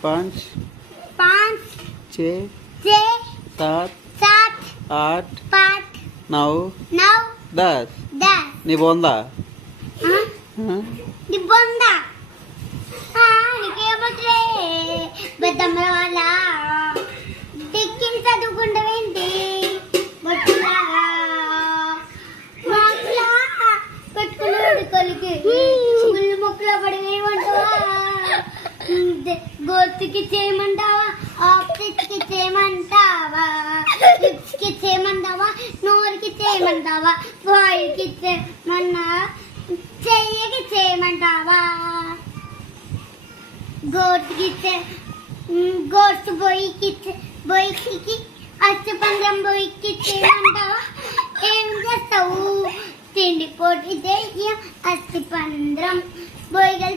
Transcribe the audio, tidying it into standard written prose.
पाँच 6 7 8 9 10 निबंधा निबंधा నీకేమొద్దులే బెద్దమ్మల దిక్కిన చదువుకుంటావేంటి బొట్టులాగా మాకులా పెట్టుకున్నాడు కొలికి ముళ్ళు మొక్కలో పడివేయమంటావా గోతుకి చేయమంటావా ఆఫీస్కి చేయమంటావా లిప్స్కి చేయమంటావా నోరుకి చేయమంటావా బాయ్కి చేయమన్నా చెయ్యకి చేయమంటావా గోట్స్ బొయ్యికి అష్టపంద్రం బొయ్యికి చేయమంటావా ఏం చేస్తావు తిండి పోటీ చేయ అస్థిపంద్రం బొయ్యి